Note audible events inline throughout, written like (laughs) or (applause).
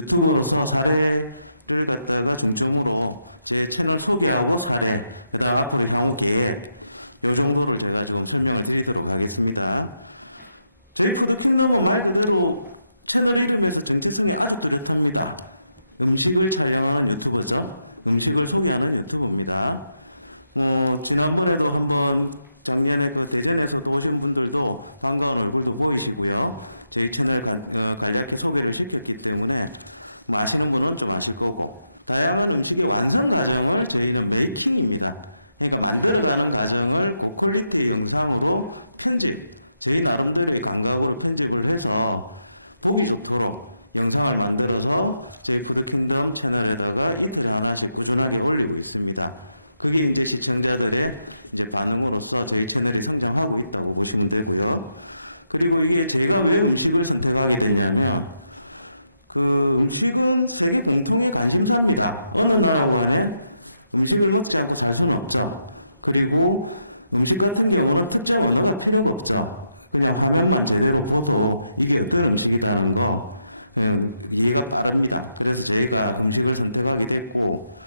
유튜버로서 사례를 갖다가 중점으로 제 채널 소개하고 사례, 그 다음 앞으로 향후 계획, 요 정도를 제가 좀 설명을 드리도록 하겠습니다. 저희 푸드킹덤은 말 그대로 채널 이름에서 정체성이 아주 뚜렷합니다. 음식을 촬영하는 유튜버죠. 음식을 소개하는 유튜버입니다. 어, 지난번에도 한번 작년에 그 대전에서 보신 분들도 반가운 얼굴도 보이시고요. 저희 채널 간- 어, 간략히 소개를 시켰기 때문에 아시는 분은 좀 아실 거고 다양한 음식의 완성 과정을 저희는 메이킹입니다. 그러니까 만들어가는 과정을 고퀄리티 영상으로 편집, 저희 나름대로의 감각으로 편집을 해서 보기 좋도록 영상을 만들어서 저희 푸드킹덤 채널에다가 이틀 하나씩 꾸준하게 올리고 있습니다. 그게 이제 시청자들의 이제 반응으로서 저희 채널이 성장하고 있다고 보시면 되고요. 그리고 이게 제가 왜 음식을 선택하게 되냐면 그 음식은 세계 공통의 관심사입니다. 어느 나라고 안에 음식을 먹지 않고 살 수는 없죠. 그리고 음식 같은 경우는 특정 언어가 필요가 없죠. 그냥 화면만 제대로 보도 이게 어떤 음식이라는 거 그냥 이해가 빠릅니다. 그래서 저희가 음식을 선택하게 됐고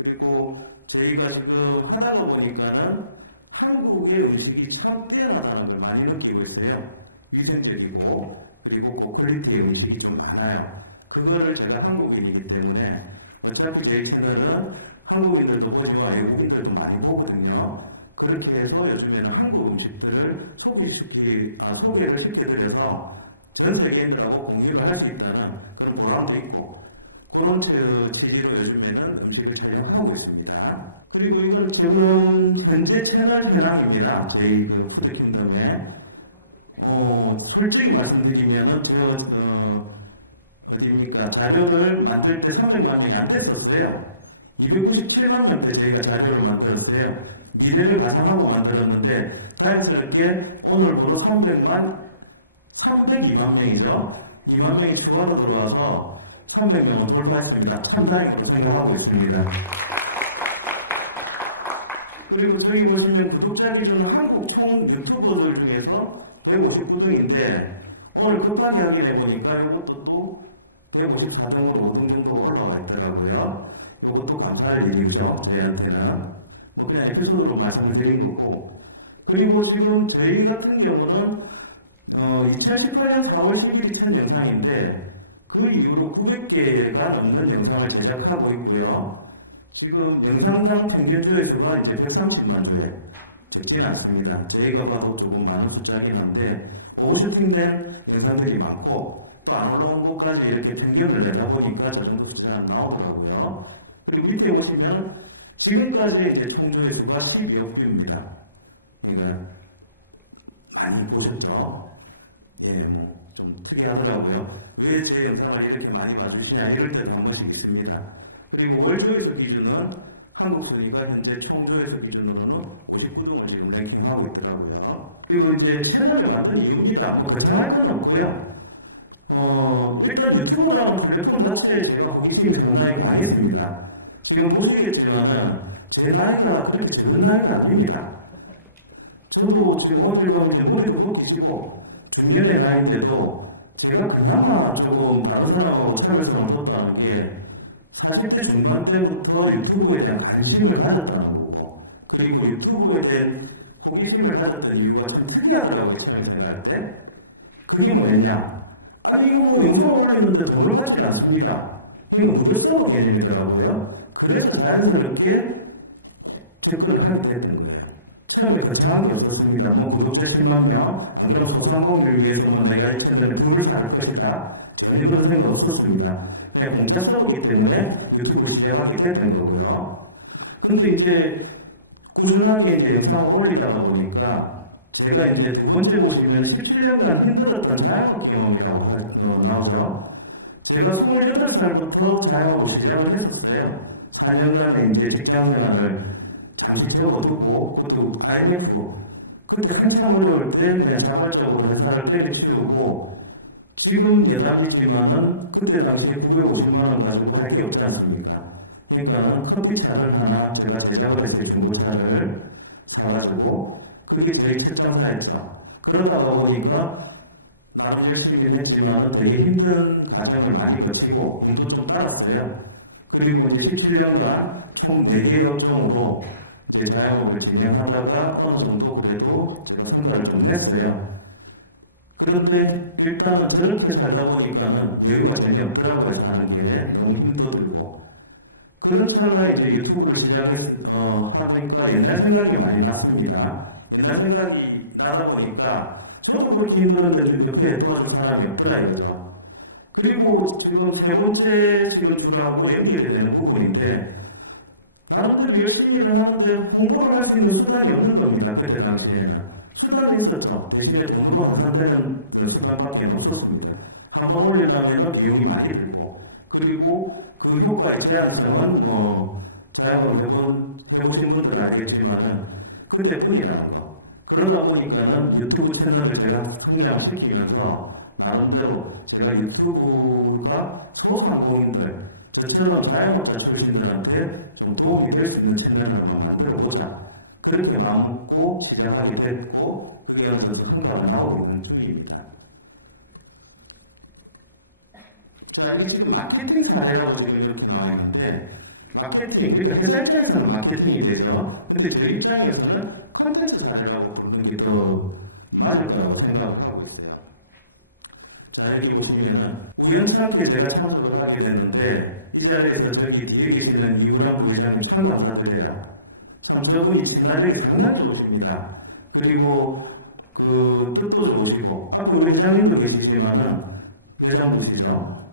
그리고 저희가 지금 하다가 보니까는 한국의 음식이 참 뛰어나다는 걸 많이 느끼고 있어요. 위생적이고 그리고 고퀄리티의 음식이 좀 많아요. 그거를 제가 한국인이기 때문에 어차피 저희 채널은 한국인들도 보지만 외국인들도 많이 보거든요. 그렇게 해서 요즘에는 한국 음식들을 소개시키, 아, 소개를 시켜드려서 전 세계인들하고 공유를 할 수 있다는 그런 보람도 있고 그런 취- 취지로 요즘에는 음식을 촬영하고 있습니다. 그리고 이건 지금 현재 채널 현황입니다. 저희 그 푸드킹덤에 어, 솔직히 말씀드리면은 저 어, 어디입니까 자료를 만들 때 300만 명이 안 됐었어요. 297만 명때 저희가 자료를 만들었어요. 미래를 가상하고 만들었는데 자연스럽게 오늘부로 300만 302만 명이죠. 2만 명이 추가로 들어와서 300명을 돌파했습니다. 참 다행으로 생각하고 있습니다. 그리고 저기 보시면 구독자 기준은 한국 총 유튜버들 중에서 159등인데 오늘 급하게 확인해 보니까 이것도 또 154등으로 5등 정도 올라와 있더라고요. 이것도 감사할 일이죠. 저희한테는. 뭐 그냥 에피소드로 말씀을 드린 거고. 그리고 지금 저희 같은 경우는 어, 2018년 4월 10일이 첫 영상인데 그 이후로 900개가 넘는 영상을 제작하고 있고요. 지금 영상당 평균 조회수가 이제 130만 조회. 적지는 않습니다. 저희가 봐도 조금 많은 숫자긴 한데 오버슈팅된 영상들이 많고 또 안 올라온 것까지 이렇게 평균을 내다 보니까 저 정도 숫자가 나오더라고요. 그리고 밑에 보시면 지금까지 이제 총 조회수가 12억 뷰입니다. 그러니까 많이 보셨죠? 예, 뭐 좀 특이하더라고요. 왜 제 영상을 이렇게 많이 봐주시냐 이럴 때도 한 번씩 있습니다. 그리고 월 조회수 기준은 한국 순위가 현재 총 조회수 기준으로는 59등을 지금 랭킹하고 있더라고요. 그리고 이제 채널을 만든 이유입니다. 뭐 거창할 건 없고요. 어, 일단 유튜브라는 플랫폼 자체에 제가 호기심이 상당히 강했습니다. 지금 보시겠지만은 제 나이가 그렇게 적은 나이가 아닙니다. 저도 지금 어딜 가면 이제 머리도 벗기시고 중년의 나이인데도 제가 그나마 조금 다른 사람하고 차별성을 뒀다는 게 40대 중반 때부터 유튜브에 대한 관심을 가졌다는 거고 그리고 유튜브에 대한 호기심을 가졌던 이유가 참 특이하더라고요 처음에 생각할 때 그게 뭐였냐 아니 이거 뭐 영상 올리는데 돈을 받질 않습니다 그러니까 무료 서버 개념이더라고요 그래서 자연스럽게 접근을 하게 됐던 거예요 처음에 거창한 게 없었습니다. 뭐 구독자 10만 명, 안 그러면 소상공인을 위해서 뭐 내가 이 채널에 불을 살 것이다. 전혀 그런 생각 없었습니다. 그냥 공짜 써보기 때문에 유튜브를 시작하게 됐던 거고요. 근데 이제 꾸준하게 이제 영상을 올리다가 보니까 제가 이제 두 번째 보시면 17년간 힘들었던 자영업 경험이라고 하- 어, 나오죠. 제가 28살부터 자영업을 시작을 했었어요. 4년간의 이제 직장 생활을 잠시 접어두고 그것도 IMF 그때 한참 어려울 때 그냥 자발적으로 회사를 때려치우고 지금 여담이지만은 그때 당시에 950만 원 가지고 할 게 없지 않습니까? 그러니까 커피차를 하나 제가 제작을 했어요 중고차를 사가지고 그게 첫 장사였어 그러다가 보니까 나름 열심히 했지만은 되게 힘든 과정을 많이 거치고 공도 좀 따랐어요. 그리고 이제 17년간 총 4개 업종으로 이제 자영업을 진행하다가 어느 정도 그래도 제가 성과를 좀 냈어요. 그런데 일단은 저렇게 살다 보니까는 여유가 전혀 없더라고요, 사는 게. 너무 힘도 들고. 그런 찰나에 이제 유튜브를 시작해서 어, 하니까 옛날 생각이 많이 났습니다. 옛날 생각이 나다 보니까 저도 그렇게 힘들었는데 옆에 도와줄 사람이 없더라 이거죠. 그리고 지금 세 번째 지금 줄하고 연결이 되는 부분인데 나름대로 열심히 일을 하는데 홍보를 할 수 있는 수단이 없는 겁니다. 그때 당시에는. 수단이 있었죠. 대신에 돈으로 환산되는 그 수단밖에 없었습니다. 한 번 올리려면 비용이 많이 들고 그리고 그 효과의 제한성은 뭐 사용을 해본, 해보신 분들은 알겠지만은 그때뿐이라는 거. 그러다 보니까는 유튜브 채널을 제가 성장을 시키면서 나름대로 제가 유튜브가 소상공인들 저처럼 자영업자 출신들한테 좀 도움이 될 수 있는 채널을 한번 만들어 보자. 그렇게 마음 먹고 시작하게 됐고 그게 어느 정도 성과가 나오고 있는 중입니다. 자, 이게 지금 마케팅 사례라고 지금 이렇게 나와 있는데 마케팅, 그러니까 회사 입장에서는 마케팅이 되죠. 근데 저희 입장에서는 컨텐츠 사례라고 부르는 게 더 맞을 거라고 생각을 하고 있어요. 자, 여기 보시면은 우연찮게 제가 참석을 하게 됐는데 이 자리에서 저기 뒤에 계시는 이우람 부회장님 참 감사드려요. 참 저분이 친화력이 상당히 좋습니다. 그리고 그 뜻도 좋으시고 앞에 우리 회장님도 계시지만은 회장부시죠.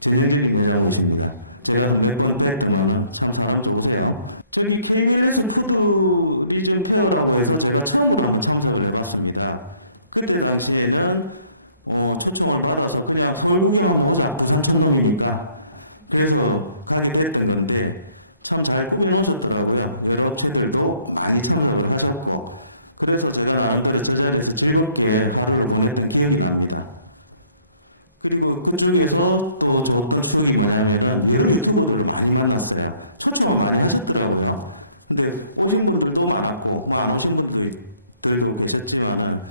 전형적인 회장부십니다. 제가 몇번 뵀더만은 참 사람 좋으세요. 저기 KBS 푸드 리즘 페어라고 해서 제가 처음으로 한번 참석을 해봤습니다. 그때 당시에는 어, 초청을 받아서 그냥 볼 구경 한번 오자 부산 촌놈이니까 그래서 가게 됐던 건데 참 잘 꾸며놓으셨더라고요. 여러 업체들도 많이 참석을 하셨고 그래서 제가 나름대로 저 자리에서 즐겁게 하루를 보냈던 기억이 납니다. 그리고 그쪽에서 또 좋던 추억이 뭐냐면은 여러 유튜버들을 많이 만났어요. 초청을 많이 하셨더라고요. 근데 오신 분들도 많았고 안 오신 분들도 계셨지만은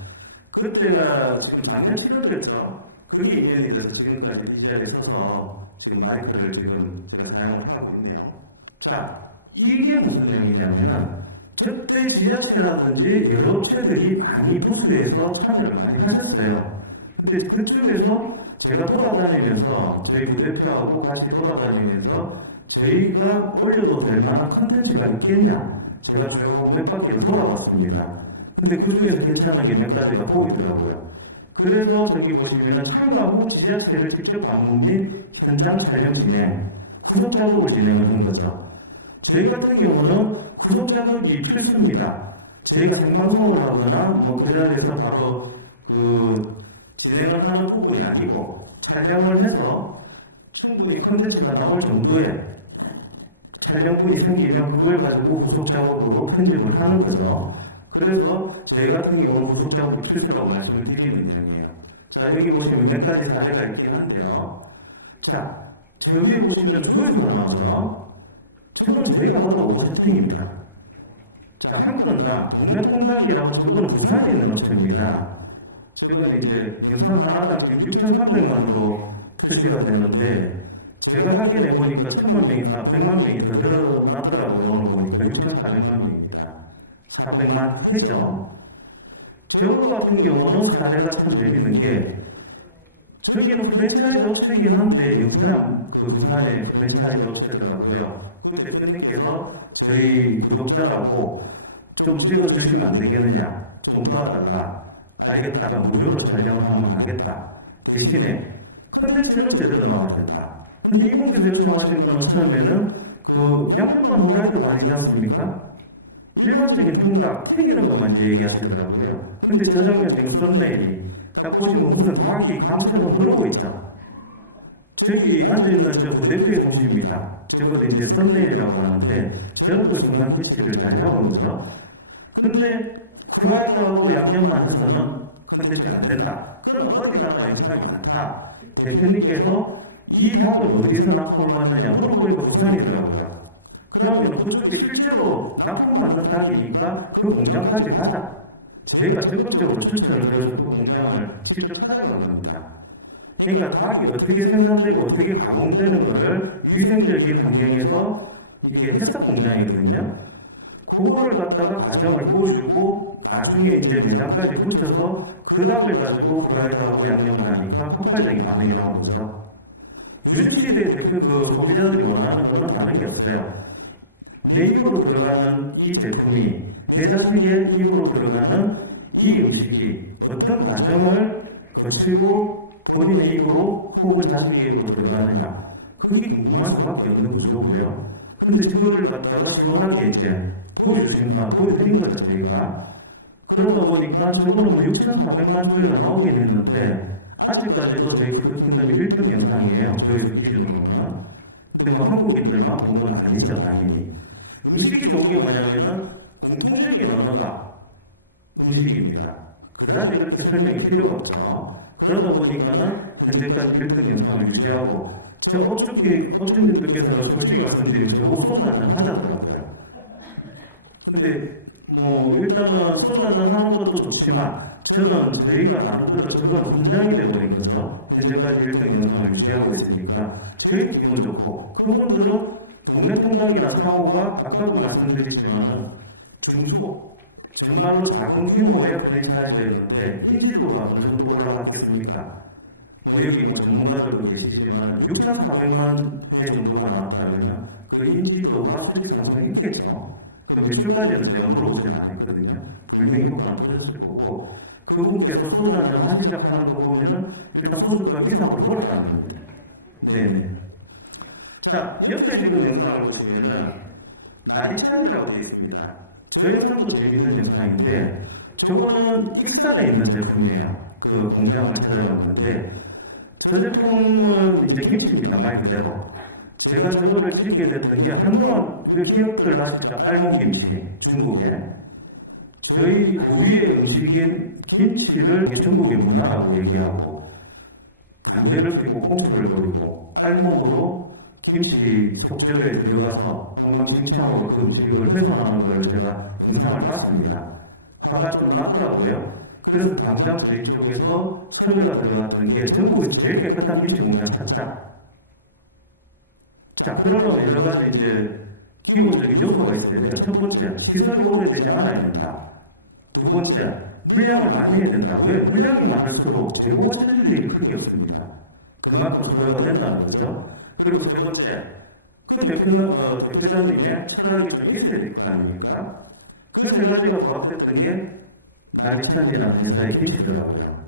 그때가 지금 작년 7월이었죠. 그게 인연이 돼서 지금까지 이 자리에 서서 지금 마이크를 지금 제가 사용을 하고 있네요. 자, 이게 무슨 내용이냐면은 저때 지자체라든지 여러 업체들이 많이 부스에서 참여를 많이 하셨어요. 근데 그쪽에서 제가 돌아다니면서 저희 부대표하고 같이 돌아다니면서 저희가 올려도 될 만한 컨텐츠가 있겠냐 제가 쭉 몇 바퀴를 돌아봤습니다. 근데 그 중에서 괜찮은 게 몇 가지가 보이더라고요. 그래서 저기 보시면은 참가 후 지자체를 직접 방문 및 현장 촬영 진행, 구독 작업을 진행을 한 거죠. 저희 같은 경우는 구독 작업이 필수입니다. 저희가 생방송을 하거나 뭐 그 자리에서 바로 그 진행을 하는 부분이 아니고 촬영을 해서 충분히 컨텐츠가 나올 정도의 촬영분이 생기면 그걸 가지고 후속 작업으로 편집을 하는 거죠. 그래서 저희 같은 경우는 후속 작업이 필수라고 말씀을 드리는 점이에요. 자, 여기 보시면 몇 가지 사례가 있긴 한데요. 자, 저 위에 보시면 조회수가 나오죠. 저거는 저희가 봐도 오버셔팅입니다. 자, 한 건당 동네 통닭이라고 저거는 부산에 있는 업체입니다. 저거는 이제 영상 하나당 지금 6,300만으로 표시가 되는데 제가 확인해 보니까 천만 명이 아 100만 명이 더 늘어났더라고요. 오늘 보니까 6,400만 명입니다. 400만 회죠. 저거 같은 경우는 사례가 참 재밌는 게 저기는 프랜차이즈 업체이긴 한데 영상 그 부산의 프랜차이즈 업체더라고요. 그 대표님께서 저희 구독자라고 좀 찍어주시면 안 되겠느냐, 좀 도와달라. 알겠다. 무료로 촬영을 한번 하겠다. 대신에 컨텐츠는 제대로 나와야 된다. 근데 이분께서 요청하신 거는 처음에는 그 양념만 후라이드 아니지 않습니까? 일반적인 통닭 튀기는 것만 이제 얘기하시더라고요. 근데 저 장면 지금 썸네일이 딱 보시면 무슨 닭이 강처럼 흐르고 있죠. 저기 앉아있는 저 부대표의 동시입니다. 저걸 이제 썸네일이라고 하는데 저런 걸 순간 배치를 잘 잡은 거죠. 근데 프라이드하고 양념만 해서는 컨텐츠가 안 된다. 그럼 어디 가나 영상이 많다. 대표님께서 이 닭을 어디서 납품을 받느냐 물어보니까 부산이더라고요. 그러면 그쪽에 실제로 납품 받는 닭이니까 그 공장까지 가자. 저희가 적극적으로 추천을 드려서 그 공장을 직접 찾아간 겁니다. 그러니까 닭이 어떻게 생산되고 어떻게 가공되는 거를 위생적인 환경에서 이게 햇석 공장이거든요. 그거를 갖다가 과정을 보여주고 나중에 이제 매장까지 붙여서 그 닭을 가지고 프라이드하고 양념을 하니까 폭발적인 반응이 나오는 거죠. 요즘 시대의 대표 그 소비자들이 원하는 거는 다른 게 없어요. 내 입으로 들어가는 이 제품이 내 자식의 입으로 들어가는 이 음식이 어떤 과정을 거치고 본인의 입으로 혹은 자식의 입으로 들어가느냐 그게 궁금할 수밖에 없는 구조고요. 근데 그걸 갖다가 시원하게 이제 보여주신 거 보여드린 거죠 저희가 그러다 보니까 저거는 뭐 6,400만 조회가 나오긴 했는데 아직까지도 저희 푸드킹덤이 1등 영상이에요 조회수 기준으로는 근데 뭐 한국인들만 본 건 아니죠 당연히 음식이 좋은 게 뭐냐면은 공통적인 언어가 음식입니다. 그다지 그렇게 설명이 필요가 없죠. 그러다 보니까는 현재까지 1등 영상을 유지하고 저 업주기, 업주님들께서는 솔직히 말씀드리면 저보고 소주 한잔 하자더라고요. 근데 뭐 일단은 한잔 하는 것도 좋지만 저는 저희가 나름대로 저거는 훈장이 돼버린 거죠. 현재까지 1등 영상을 유지하고 있으니까 저희도 기분 좋고 그분들은 동네 통닭이라는 상호가 아까도 말씀드렸지만은 중소 정말로 작은 규모의 프랜차이즈였는데 인지도가 어느 정도 올라갔겠습니까? 뭐 여기 뭐 전문가들도 계시지만 6,400만 회 정도가 나왔다면 그 인지도가 수직 상승했겠죠. 그 매출까지는 제가 물어보진 않았거든요. 분명히 효과는 보셨을 거고 그분께서 소주 한잔 하기 시작 하는 거 보면은 일단 소주값 이상으로 벌었다는 겁니다. 네네. 자, 옆에 지금 영상을 보시면은 나리찬이라고 되어 있습니다. 저 영상도 재밌는 영상인데 저거는 익산에 있는 제품이에요. 그 공장을 찾아갔는데 저 제품은 이제 김치입니다. 말 그대로. 제가 저거를 짓게 됐던 게 한동안 그 기억들 아시죠? 알몸김치 중국에 저희 고유의 음식인 김치를 중국의 문화라고 얘기하고 담배를 피고 꽁초를 버리고 알몸으로 김치 속절에 들어가서 엉망진창으로 그 음식을 훼손하는 걸 제가 영상을 봤습니다. 화가 좀 나더라고요. 그래서 당장 저희 쪽에서 섭외가 들어갔던 게 전국에서 제일 깨끗한 김치 공장 찾자. 자, 그러려면 여러 가지 이제 기본적인 요소가 있어야 돼요. 첫 번째, 시설이 오래되지 않아야 된다. 두 번째, 물량을 많이 해야 된다. 왜? 물량이 많을수록 재고가 처질 일이 크게 없습니다. 그만큼 소요가 된다는 거죠. 그리고 세 번째, 그 대표, 어, 대표자님의 철학이 좀 있어야 될 거 아닙니까? 그 세 가지가 부합됐던 게 나리찬이라는 회사의 김치더라고요.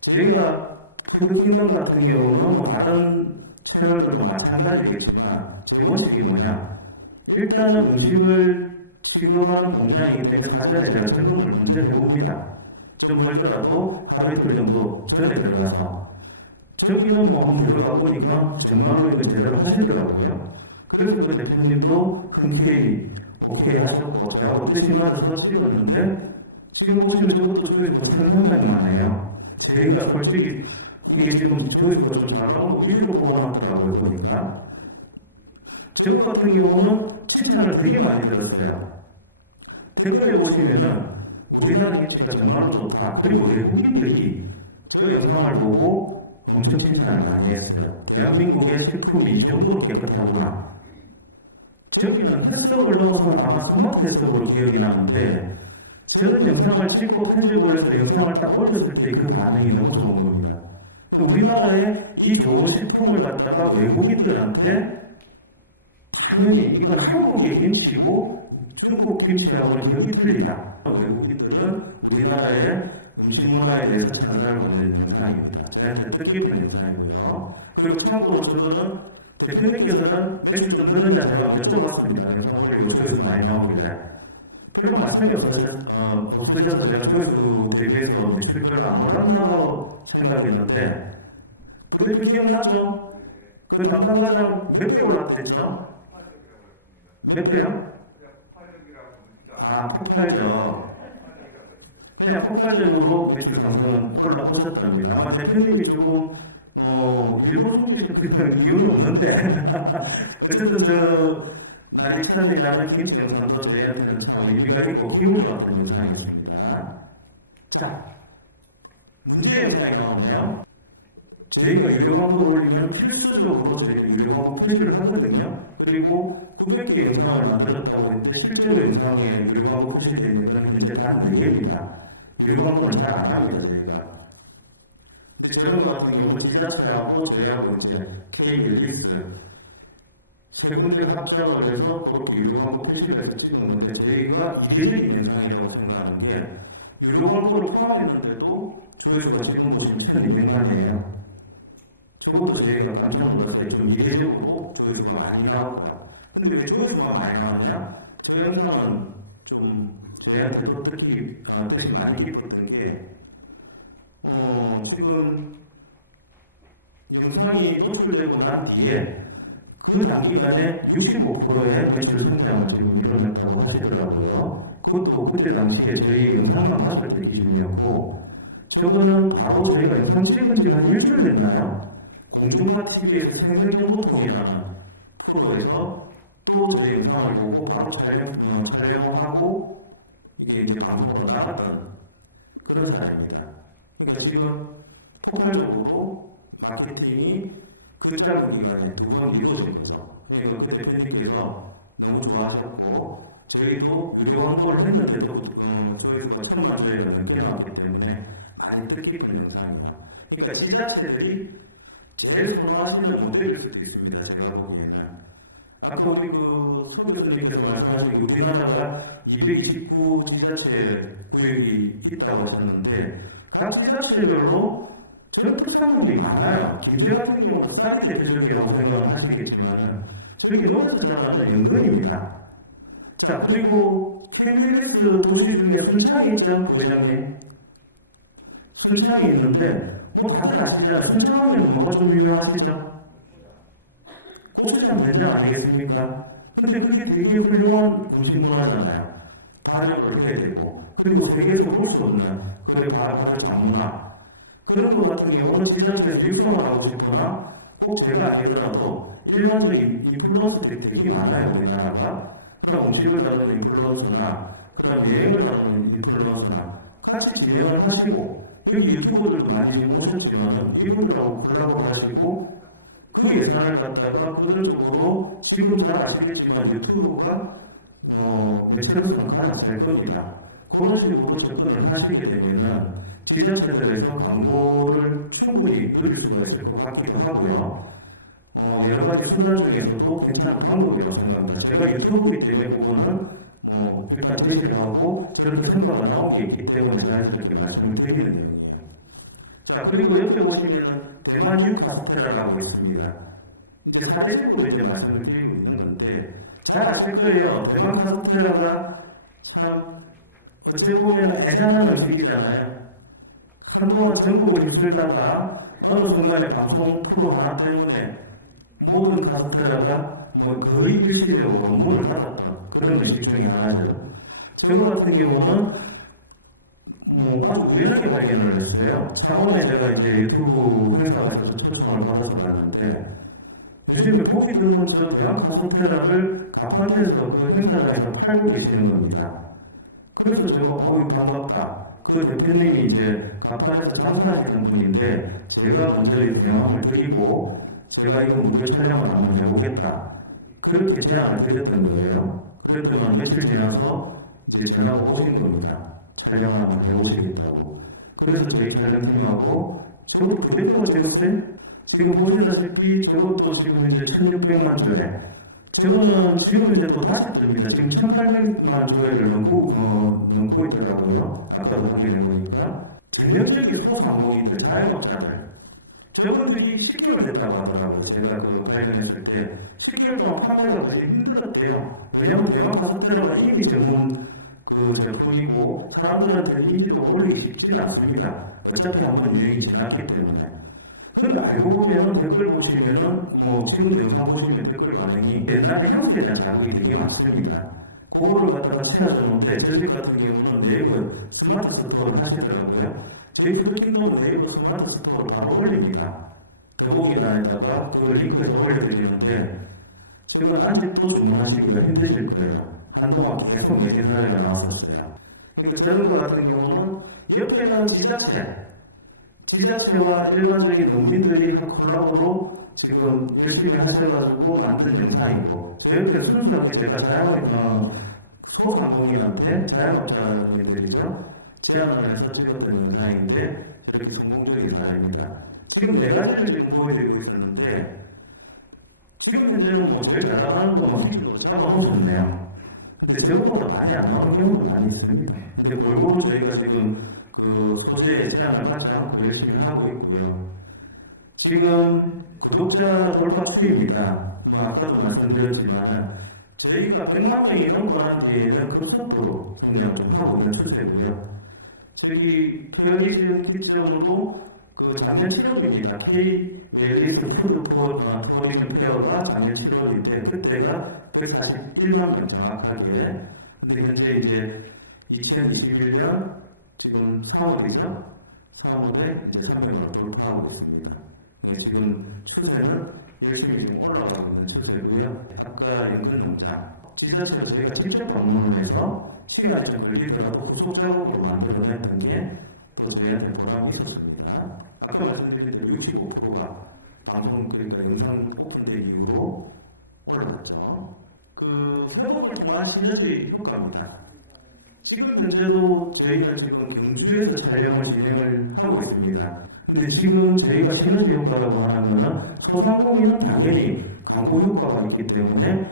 저희가 푸드킹덤 같은 경우는 뭐 다른 채널들도 마찬가지겠지만 제 원칙이 뭐냐? 일단은 음식을 취급하는 공장이기 때문에 사전에 제가 점검을 먼저 해봅니다. 좀 멀더라도 하루 이틀 정도 전에 들어가서 저기는 뭐 한번 들어가 보니까 정말로 이건 제대로 하시더라고요. 그래서 그 대표님도 흔쾌히 오케이 하셨고 저하고 뜻이 맞아서 찍었는데 지금 보시면 저것도 조회수가 1300만이에요. 저희가 솔직히 이게 지금 조회수가 좀 잘 나온 거 위주로 뽑아놨더라고요 보니까 저거 같은 경우는 칭찬을 되게 많이 들었어요. 댓글에 보시면은 우리나라 김치가 정말로 좋다. 그리고 외국인들이 저 영상을 보고 엄청 칭찬을 많이 했어요. 대한민국의 식품이 이 정도로 깨끗하구나. 저기는 햇석을 넣어서는 아마 스마트 햇석으로 기억이 나는데 저런 영상을 찍고 편집을 해서 영상을 딱 올렸을 때 그 반응이 너무 좋은 겁니다. 우리나라의 이 좋은 식품을 갖다가 외국인들한테 당연히 이건 한국의 김치고 중국 김치하고는 격이 틀리다. 외국인들은 우리나라의 음식 문화에 대해서 찬사를 보내는 영상입니다. 저한테 뜻깊은 영상이고요. 그리고 참고로 저거는 대표님께서는 매출 좀 늘었냐 제가 여쭤봤습니다. 영상 올리고 조회수 많이 나오길래 별로 말씀이 없으셔, 어, 없으셔서 제가 조회수 대비해서 매출이 별로 안 올랐나고 생각했는데 그 대표 기억나죠? 그 담당 과장 몇 배 올랐댔죠? 몇 배요? 아, 폭발적. 그냥 폭발적으로 매출 상승은 올라오셨답니다. 아마 대표님이 조금, 어, 일부러 숨기셨던 기운은 없는데. (laughs) 어쨌든 저, 나리찬이라는 김치 영상도 저희한테는 참 의미가 있고 기분 좋았던 영상이었습니다. 자, 문제 영상이 나오네요. 저희가 유료 광고를 올리면 필수적으로 저희는 유료 광고 표시를 하거든요. 그리고 900개 영상을 만들었다고 했는데 실제로 영상에 유료 광고 표시되어 있는 건 현재 단 4개입니다. 유료 광고는 잘 안 합니다, 저희가. 이제 저런 거 같은 경우는 지자체하고 저희하고 이제 K 릴리스 세 군데를 합작을 해서 그렇게 유료 광고 표시를 해서 찍은 건데 저희가 이례적인 영상이라고 생각하는 게 유료 광고를 포함했는데도 조회수가 지금 보시면 1200만이에요. 저것도 저희가 깜짝 놀랐어요. 좀 이례적으로 조회수가 많이 나왔고요. 근데 왜 조회수만 많이 나왔냐? 저 영상은 좀 저희한테도 뜻이, 어, 뜻이 많이 깊었던 게 어, 지금 영상이 노출되고 난 뒤에 그 단기간에 65%의 매출 성장을 지금 이뤄냈다고 하시더라고요. 그것도 그때 당시에 저희 영상만 봤을 때 기준이었고, 저거는 바로 저희가 영상 찍은 지가 한 일주일 됐나요? 공중파 TV에서 생생정보통이라는 프로에서 또 저희 영상을 보고 바로 촬영, 어, 촬영하고 이게 이제 방송으로 나갔던 그런 사례입니다. 그러니까 지금 폭발적으로 마케팅이 그 짧은 기간에 두 번 이루어진 거죠. 그러니까 그 대표님께서 너무 좋아하셨고 저희도 유료 광고를 했는데도 음, 조회수가 천만 조회가 넘게 나왔기 때문에 많이 뜻깊은 영상입니다. 그러니까 지자체들이 제일 선호하시는 모델일 수도 있습니다. 제가 보기에는. 아까 우리 그소 교수님께서 말씀하신 게 우리나라가 229 지자체 구역이 있다고 하셨는데 각 지자체별로 저는 특산물이 많아요. 김제 같은 경우는 쌀이 대표적이라고 생각을 하시겠지만은 저기 논에서 자라는 연근입니다. 자 그리고 KBS 도시 중에 순창이 있죠, 부회장님. 순창이 있는데 뭐 다들 아시잖아요. 순창하면 뭐가 좀 유명하시죠? 고추장 된장 아니겠습니까? 근데 그게 되게 훌륭한 음식 문화잖아요. 발효를 해야 되고 그리고 세계에서 볼 수 없는 발- 발효 장문화 그런 것 같은 경우는 지자체에서 육성을 하고 싶거나 꼭 제가 아니더라도 일반적인 인플루언서들이 되게 많아요 우리나라가 그럼 음식을 다루는 인플루언서나 그 다음 여행을 다루는 인플루언서나 같이 진행을 하시고 여기 유튜버들도 많이 지금 오셨지만은 이분들하고 콜라보를 하시고 그 예산을 갖다가 의도적으로 지금 잘 아시겠지만 유튜브가 어, 매체로서는 가장 될 겁니다. 그런 식으로 접근을 하시게 되면은 지자체들에서 광고를 충분히 누릴 수가 있을 것 같기도 하고요. 어, 여러 가지 수단 중에서도 괜찮은 방법이라고 생각합니다. 제가 유튜브이기 때문에 그거는 어, 일단 제시를 하고 저렇게 성과가 나온 게 있기 때문에 자연스럽게 말씀을 드리는 내용이에요. 자, 그리고 옆에 보시면은 대만 유 카스테라라고 있습니다. 이제 사례적으로 이제 말씀을 드리고 있는 건데, 잘 아실 거예요. 대만 카스테라가 참, 어찌 보면은 애잔한 음식이잖아요. 한동안 전국을 휩쓸다가 어느 순간에 방송 프로 하나 때문에 모든 카스테라가 뭐 거의 일시적으로 문을 닫았던 그런 음식 중에 하나죠. 저거 같은 경우는 뭐 아주 우연하게 발견을 했어요. 창원에 제가 이제 유튜브 행사가 있어서 초청을 받아서 갔는데 요즘에 보기 드문 저 대왕 카스테라를 가판대에서 그 행사장에서 팔고 계시는 겁니다. 그래서 제가 어유 반갑다. 그 대표님이 이제 가판에서 장사하시던 분인데 제가 먼저 이 명함을 드리고 제가 이거 무료 촬영을 한번 해보겠다. 그렇게 제안을 드렸던 거예요. 그랬더만 며칠 지나서 이제 전화가 오신 겁니다. 촬영을 한번 해보시겠다고. 그래서 저희 촬영팀하고 저것도 부대표가 찍었어요. 지금 보시다시피 저것도 지금 이제 1600만 조회. 저거는 지금 이제 또 다시 뜹니다. 지금 1800만 조회를 넘고, 어, 넘고 있더라고요. 아까도 확인해 보니까. 전형적인 소상공인들, 자영업자들. 저분들이 10개월 됐다고 하더라고요. 제가 그 발견했을 때 10개월 동안 판매가 그리 힘들었대요. 왜냐면 대만 카스테라가 이미 전문 그 제품이고 사람들한테 인지도 올리기 쉽지는 않습니다. 어차피 한번 유행이 지났기 때문에. 근데 알고 보면은 댓글 보시면은 뭐 지금도 영상 보시면 댓글 반응이 옛날에 향수에 대한 자극이 되게 많습니다. 그거를 갖다가 채워주는데 저집 같은 경우는 네이버 스마트 스토어를 하시더라고요. 저희 푸드킹덤은 네이버 스마트 스토어를 바로 올립니다. 더보기란에다가 그 링크에서 올려드리는데 저건 아직도 주문하시기가 힘드실 거예요. 한동안 계속 매진 사례가 나왔었어요. 그러니까 저런 거 같은 경우는 옆에는 지자체, 지자체와 일반적인 농민들이 한 콜라보로 지금 열심히 하셔가지고 만든 영상이고 저 옆에는 순수하게 제가 자영업 어, 소상공인한테 자영업자님들이죠 제안을 해서 찍었던 영상인데 저렇게 성공적인 사례입니다. 지금 네 가지를 지금 보여드리고 있었는데 지금 현재는 뭐 제일 잘 나가는 위주로 잡아놓으셨네요. 근데 저거보다 많이 안 나오는 경우도 많이 있습니다. 근데 골고루 저희가 지금 그 소재 제한을 받지 않고 열심히 하고 있고요. 지금 구독자 돌파 추입니다. 뭐 아까도 말씀드렸지만은 저희가 100만 명이 넘고 난 뒤에는 급속도로 성장을 좀 하고 있는 추세고요. 저기 페어리즘 키전으로 그 작년 7월입니다. K 멜리스 푸드 포 어, 터리즘 페어가 작년 7월인데 그때가 141만 명 정확하게. 근데 현재 이제 2021년 지금 4월이죠. 4월에 이제 300만을 돌파하고 있습니다. 네, 지금 추세는 열심히 지금 올라가고 있는 추세고요. 아까 연근 농장 지자체로 저희가 직접 방문을 해서 시간이 좀 걸리더라도 후속 작업으로 만들어냈던 게 또 저희한테 보람이 있었습니다. 아까 말씀드린 대로 65%가 방송 그러니까 영상 오픈된 이후로 올라갔죠. 그 협업을 통한 시너지 효과입니다. 지금 현재도 저희는 지금 경주에서 촬영을 진행을 하고 있습니다. 근데 지금 저희가 시너지 효과라고 하는 거는 소상공인은 당연히 광고 효과가 있기 때문에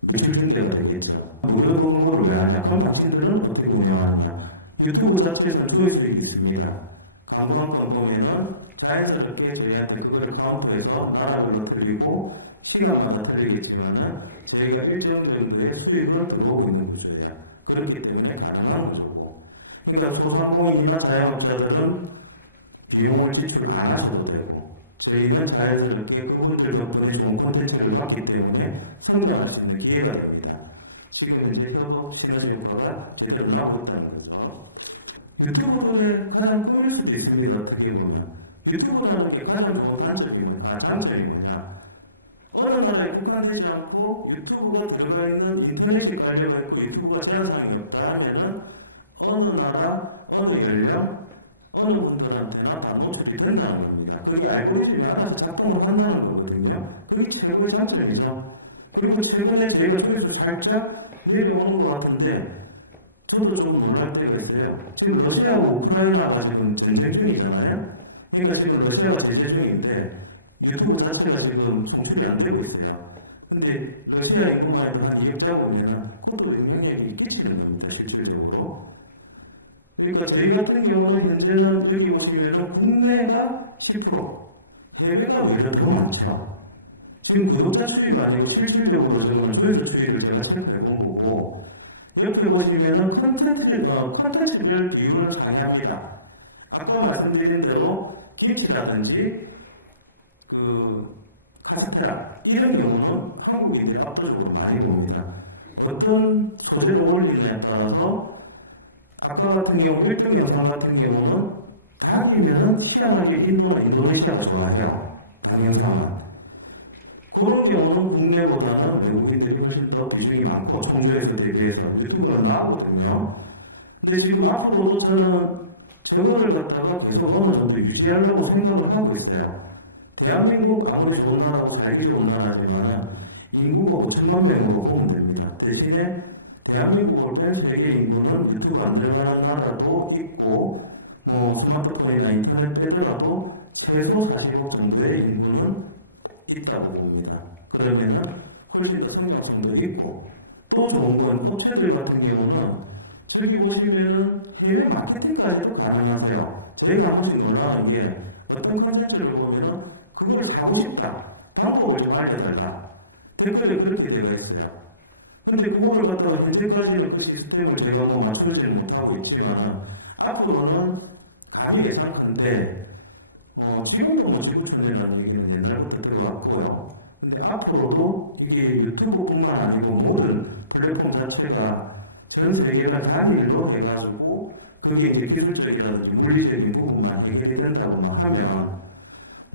매출 증대가 되겠죠. 무료 광고를 왜 하냐? 그럼 당신들은 어떻게 운영하느냐? 유튜브 자체에서 수익 수익이 있습니다. 감성권 보면은 자연스럽게 저희한테 그거를 카운트해서 나라별로 틀리고 시간마다 틀리겠지만은 저희가 일정 정도의 수익은 들어오고 있는 구조예요. 그렇기 때문에 가능한 거고. 그러니까 소상공인이나 자영업자들은 비용을 지출 안 하셔도 되고 저희는 자연스럽게 그분들 덕분에 좋은 콘텐츠를 받기 때문에 성장할 수 있는 기회가 됩니다. 지금 현재 협업 시너지 효과가 제대로 나오고 있다는 거죠. 유튜브들의 가장 꿈일 수도 있습니다. 어떻게 보면 유튜브라는 게 가장 좋은 단점이 뭐냐, 아, 장점이 뭐냐. 어느 나라에 국한되지 않고 유튜브가 들어가 있는 인터넷이 깔려가 있고 유튜브가 제한사항이 없다 하면은 어느 나라, 어느 연령, 어느 분들한테나 다 노출이 된다는 겁니다. 그게 알고리즘이 알아서 작동을 한다는 거거든요. 그게 최고의 장점이죠. 그리고 최근에 저희가 조회수 살짝 내려오는 것 같은데 저도 조금 놀랄 때가 있어요. 지금 러시아하고 우크라이나가 지금 전쟁 중이잖아요. 그러니까 지금 러시아가 제재 중인데 유튜브 자체가 지금 송출이 안 되고 있어요. 근데 러시아 인구만 해도 한 2억 자국이면은 그것도 영향력이 끼치는 겁니다, 실질적으로. 그러니까 저희 같은 경우는 현재는 여기 오시면은 국내가 10%, 해외가 오히려 더 많죠. 지금 구독자 추이가 아니고 실질적으로 저거는 조회수 추이를 제가 체크해 본 거고, 옆에 보시면은 컨텐츠, 어, 컨텐츠별 비율을 상회합니다. 아까 말씀드린 대로 김치라든지 그 카스테라 이런 경우는 한국인들이 압도적으로 많이 봅니다. 어떤 소재를 올리느냐에 따라서 아까 같은 경우 1등 영상 같은 경우는 닭이면은 희한하게 인도나 인도네시아가 좋아해요. 닭 영상은. 그런 경우는 국내보다는 외국인들이 훨씬 더 비중이 많고 총조에서 대비해서 유튜브는 나오거든요. 근데 지금 앞으로도 저는 저거를 갖다가 계속 어느 정도 유지하려고 생각을 하고 있어요. 대한민국 아무리 좋은 나라고 살기 좋은 나라지만은 인구가 5천만 명으로 보면 됩니다. 대신에 대한민국을 뺀 세계 인구는 유튜브 안 들어가는 나라도 있고 뭐 스마트폰이나 인터넷 빼더라도 최소 40억 정도의 인구는 있다고 봅니다. 그러면은 훨씬 더 성장성도 있고 또 좋은 건 업체들 같은 경우는 저기 보시면은 해외 마케팅까지도 가능하세요. 저희가 한 번씩 놀라는 게 어떤 컨텐츠를 보면은 그걸 사고 싶다. 방법을 좀 알려달라. 댓글에 그렇게 되어 있어요. 근데 그거를 갖다가 현재까지는 그 시스템을 제가 뭐 맞추지는 못하고 있지만은 앞으로는 감히 예상컨대 뭐 지금도 뭐 지구촌이라는 얘기는 옛날부터 들어왔고요. 근데 앞으로도 이게 유튜브뿐만 아니고 모든 플랫폼 자체가 전 세계가 단일로 해가지고 그게 이제 기술적이라든지 물리적인 부분만 해결이 된다고만 하면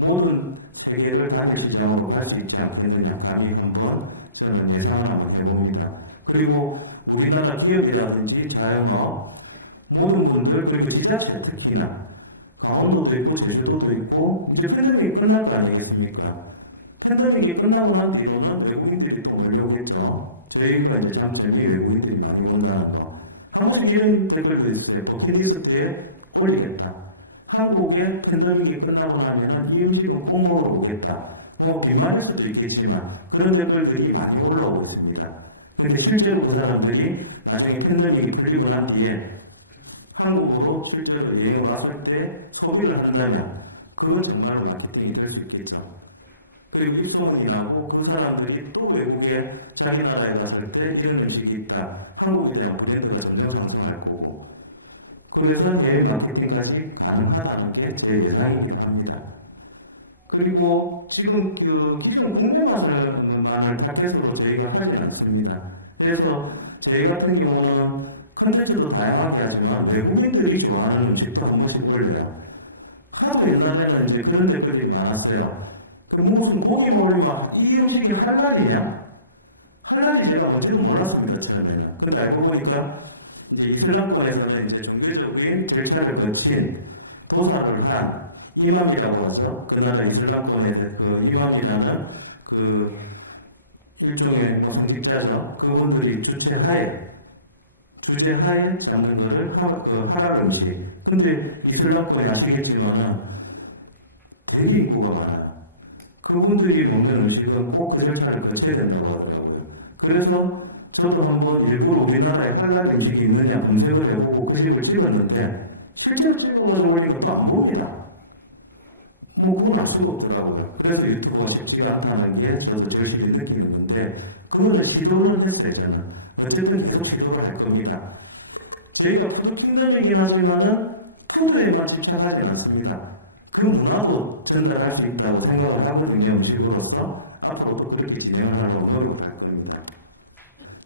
모든 세계를 단일 시장으로 갈 수 있지 않겠느냐 감히 한번 저는 예상을 한번 해봅니다. 그리고 우리나라 기업이라든지 자영업 모든 분들 그리고 지자체 특히나 강원도도 있고 제주도도 있고 이제 팬데믹이 끝날 거 아니겠습니까? 팬데믹이 끝나고 난 뒤로는 외국인들이 또 몰려오겠죠. 저희가 이제 장점이 외국인들이 많이 온다는 거. 한 번씩 이런 댓글도 있어요. 버킷리스트에 올리겠다. 한국에 팬데믹이 끝나고 나면은 이 음식은 꼭 먹으러 오겠다. 뭐 빈말일 수도 있겠지만 그런 댓글들이 많이 올라오고 있습니다. 근데 실제로 그 사람들이 나중에 팬데믹이 풀리고 난 뒤에 한국으로 실제로 여행을 왔을 때 소비를 한다면 그건 정말로 마케팅이 될 수 있겠죠. 그리고 입소문이 나고 그 사람들이 또 외국에 자기 나라에 갔을 때 이런 음식이 있다. 한국에 대한 브랜드가 점점 상승할 거고. 그래서 해외 마케팅까지 가능하다는 게 제 예상이기도 합니다. 그리고 지금 그 기존 국내 맛을만을 타겟으로 저희가 하진 않습니다. 그래서 저희 같은 경우는 컨텐츠도 다양하게 하지만 외국인들이 좋아하는 음식도 한 번씩 올려요. 하도 옛날에는 이제 그런 댓글이 많았어요. 그 무슨 고기만 올리면 이 음식이 할랄이냐? 할랄이 제가 뭔지는 몰랐습니다 처음에는. 근데 알고 보니까 이제 이슬람권에서는 이제 종교적인 절차를 거친 도사를 한 이맘이라고 하죠. 그 나라 이슬람권의 그 이맘이라는 그 일종의 뭐 성직자죠. 그분들이 주체하에 주제하에 잡는 거를 하, 그 하랄 음식. 근데 이슬람권이 아시겠지만은 되게 인구가 많아. 그분들이 먹는 음식은 꼭 그 절차를 거쳐야 된다고 하더라고요. 그래서 저도 한번 일부러 우리나라에 할랄 음식이 있느냐 검색을 해보고 그 집을 찍었는데 실제로 찍어가지고 올린 것도 안 봅니다. 뭐 그건 알 수가 없더라고요. 그래서 유튜브가 쉽지가 않다는 게 저도 절실히 느끼는 건데 그거는 시도는 했어요 저는. 어쨌든 계속 시도를 할 겁니다. 저희가 푸드 킹덤이긴 하지만은 푸드에만 집착하진 않습니다. 그 문화도 전달할 수 있다고 생각을 하거든요 음식으로서 앞으로도 그렇게 진행을 하려고 노력할 겁니다.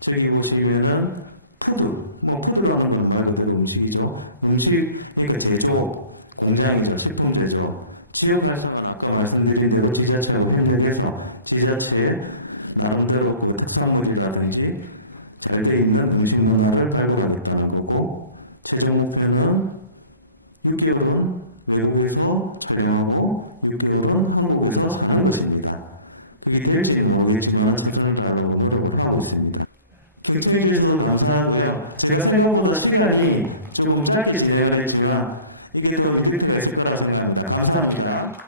저기 보시면은 푸드, 뭐 푸드라는 건 말 그대로 음식이죠. 음식 그러니까 제조 공장이죠, 식품 제조. 지역 활성은 아까 말씀드린 대로 지자체하고 협력해서 지자체의 나름대로 그 특산물이라든지 잘 돼 있는 음식 문화를 발굴하겠다는 거고 최종 목표는 6개월은 외국에서 촬영하고 6개월은 한국에서 하는 것입니다. 그게 될지는 모르겠지만 최선을 다하려고 노력을 하고 있습니다. 경청해 주셔서 감사하고요. 제가 생각보다 시간이 조금 짧게 진행을 했지만 이게 더 임팩트가 있을 거라고 생각합니다. 감사합니다.